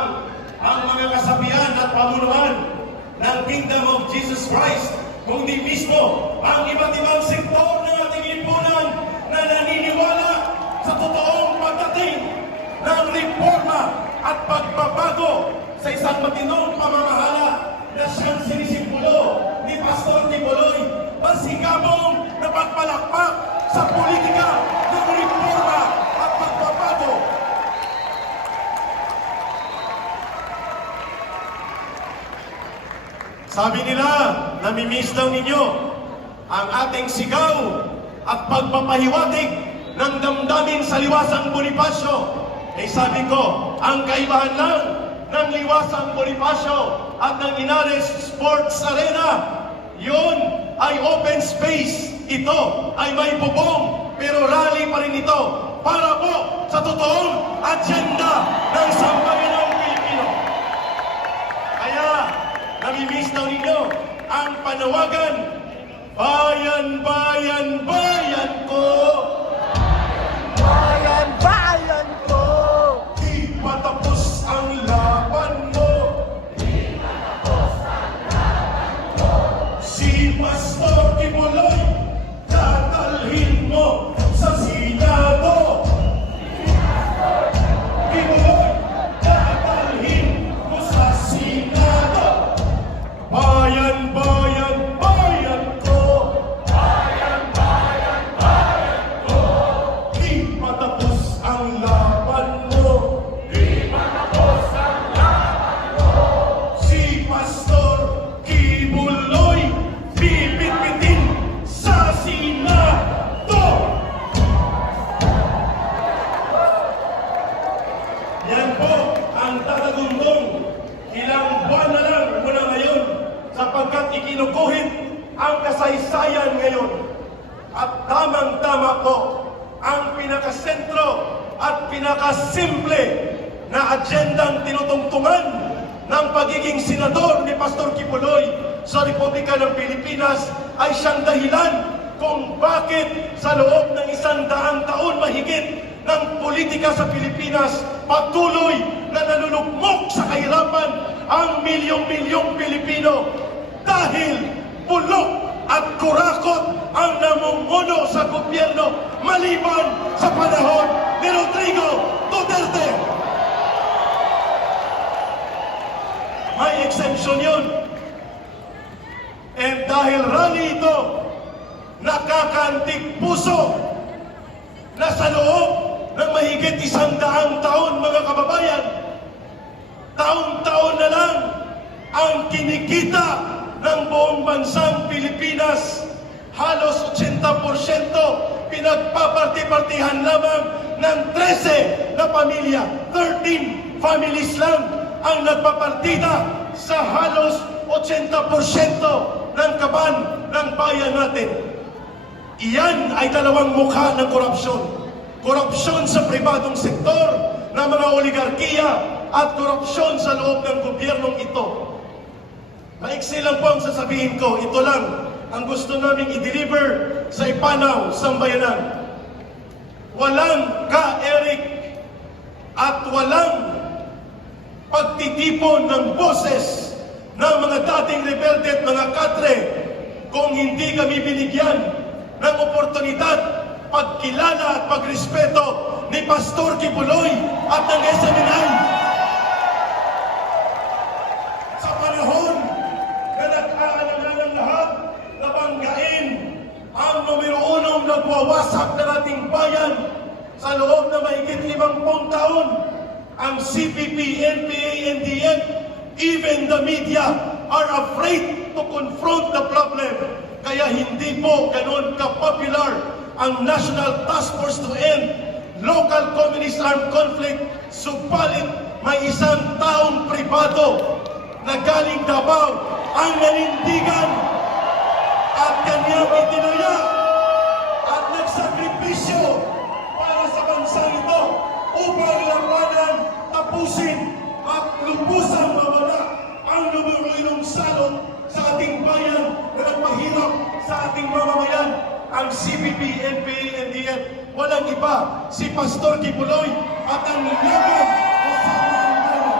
lamang ang mga kasabihan at pamunuan ng Kingdom of Jesus Christ, kundi mismo ang iba't ibang sektor ng ating lipunan na naniniwala sa totoong pagdating ng reforma at pagbabago sa isang matinong pamamahala na siyang sinisimulo ni Pastor Tibuloy, masigabong na pagpalakpak sa politika ng reforma at pagbabago Sabi nila, namimiss daw ninyo ang ating sigaw at pagpapahiwatig ng damdamin sa liwasang Bonifacio. Eh sabi ko, ang kaibahan lang ng liwasang Bonifacio at ng Inares Sports Arena, yun ay open space. Ito ay may bubong, pero rally pa rin ito para po sa totoong agenda ng sambayanang Pilipino. Kaya, namimiss daw ninyo ang panawagan, Bayan, ang tatagundong ilang buwan na lang mula ngayon sapagkat ikinukuhit ang kasaysayan ngayon. At tamang-tama po ang pinakasentro at pinakasimple na agendang tinutungtungan ng pagiging senador ni Pastor Kipuloy sa Republika ng Pilipinas ay siyang dahilan kung bakit sa loob ng isang daang taon mahigit ng politika sa Pilipinas patuloy na nalulugmok sa kahirapan ang milyong-milyong Pilipino dahil bulok at kurakot ang namumuno sa gobyerno maliban sa panahon ni Rodrigo Duterte. May exemption yun. And dahil rally ito, nakakantik puso na sa loob ng mahigit isang daang taon, mga kababayan, taon-taon na lang ang kinikita ng buong bansang Pilipinas. Halos 80% pinagpaparti-partihan lamang ng 13 na pamilya. 13 families lang ang nagpapartida sa halos 80% ng kaban ng bayan natin. Iyan ay dalawang mukha ng korupsyon. Korupsyon sa pribadong sektor ng mga oligarkiya at korupsyon sa loob ng gobyernong ito. Maiksi lang po ang sasabihin ko, ito lang ang gusto naming i-deliver sa ipanaw sambayanan. Walang ka-Eric at walang pagtitipon ng boses ng mga dating rebelde at mga katre kung hindi kami binigyan ng oportunidad, pagkilala at pagrespeto ni Pastor Kibuloy at ng SMNI. Sa panahon na nag-aalala ng lahat na banggain ang numero unong nagwawasak ng ating bayan sa loob na mahigit limang pong taon, ang CPP, NPA, NDF, even the media are afraid to confront the problem. Kaya hindi po ganun ka-popular ang National Task Force to End Local Communist Armed Conflict, subalit may isang taong pribado na galing Davao ang nanindigan at kanyang itinuya at nagsakripisyo para sa bansang ito upang labanan, tapusin at lubusang mawala ang lumuruinong salot sa ating bayan na nagpahirap sa ating mamamayan ang CBP, NPA, NDF, walang iba, si Pastor Kibuloy at ang laban ng Sangkano.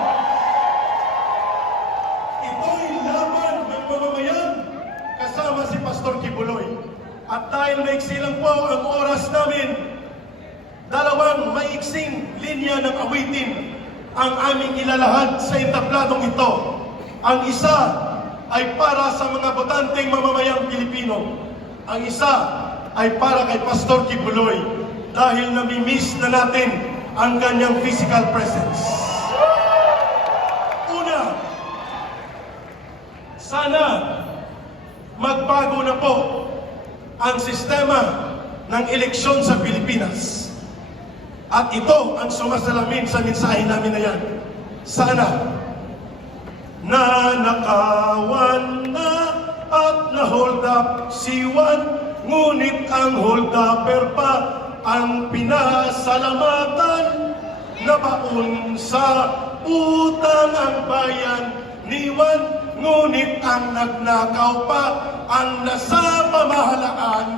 Ito'y laban ng mamamayan kasama si Pastor Kibuloy. At dahil maiksi lang po ang oras namin, dalawang maiksing linya ng awitin ang aming ilalahad sa entabladong ito. Ang isa ay para sa mga botanteng mamamayang Pilipino. Ang isa ay para kay Pastor Kibuloy dahil namimiss na natin ang kanyang physical presence. Una, sana magbago na po ang sistema ng eleksyon sa Pilipinas. At ito ang sumasalamin sa mensahe namin na yan. Sana na nakawan na at na-hold up si Juan, ngunit ang hold upper pa ang pinasalamatan na baon sa utang ang bayan ni Juan, ngunit ang nagnakaw pa ang nasa pamahalaan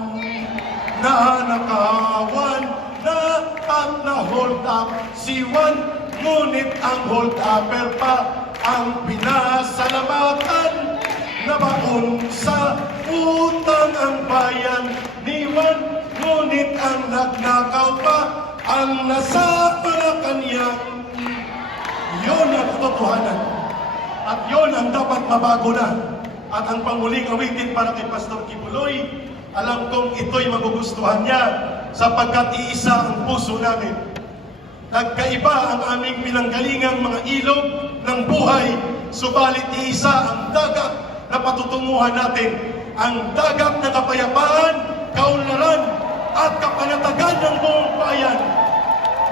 na nakawan na at na hold up si Juan. Ngunit ang hold upper pa ang pinasalamatan na baon sa utang ang bayan ni Juan ngunit ang nagnakaw pa ang nasa Malacanang Yon ang katotohanan. At yon ang dapat mabago na. At ang panguling awitin para kay Pastor Kibuloy, alam kong ito'y magugustuhan niya sapagkat iisa ang puso namin. Nagkaiba ang aming pinanggalingang mga ilog ng buhay, subalit iisa ang dagat na patutunguhan natin. Ang dagat na kapayapaan, kaunlaran, at kapanatagan ng buong bayan.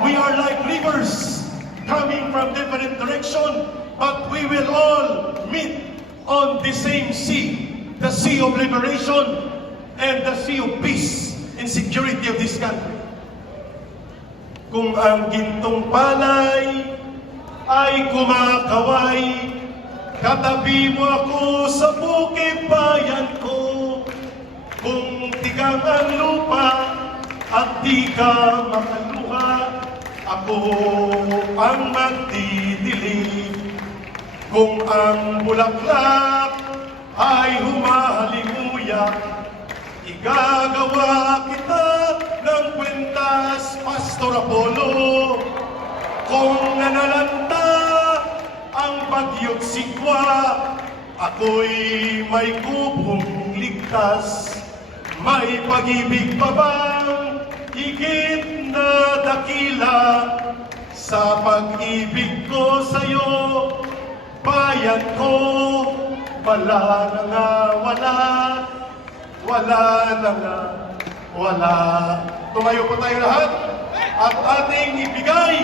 We are like rivers coming from different direction, but we will all meet on the same sea, the sea of liberation and the sea of peace and security of this country. Kung ang gintong palay ay kumakaway, katabi mo ako sa bukid bayan ko. Kung tigang ang lupa at di ka makaluha, ako ang magdidilim. Kung ang bulaklak ay humahalimuyak, igagawa kita ng kwintas, Pastor Apollo. Kung nanalanta ako'y may kubong ligtas. May pag-ibig pa bang higit na dakila sa pag-ibig ko sa'yo, bayan ko, wala na nga, wala, wala na nga, wala. Tumayo po tayo lahat at ating ibigay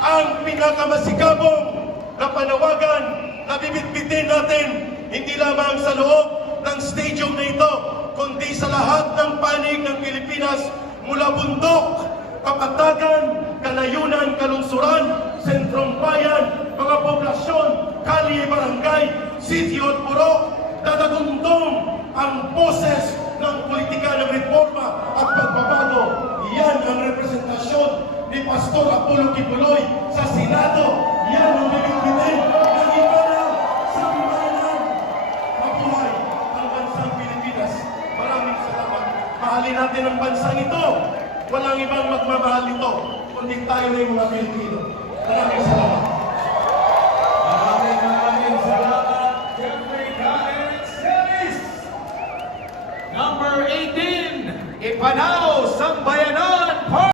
ang pinakamasikabong na panawagan na bibitbitin natin hindi lamang sa loob ng stadium na ito, kundi sa lahat ng panig ng Pilipinas mula bundok, kapatagan, kalayunan, kalungsuran, sentrong bayan, mga poblasyon, kalye, barangay, sitio at purok, dadagundong ang boses ng politika ng reforma at pagbabago. Yan ang representasyon ni Pastor Apollo Kibuloy sa Senado. Yan ang bibigbitin ng iba Mahalin natin ang bansang ito. Walang ibang magmamahal nito, kundi tayo na yung mga Pilipino. Maraming salamat. Maraming maraming salamat, Jeffrey Karen Series. Number 18, Ipanaw Sambayano.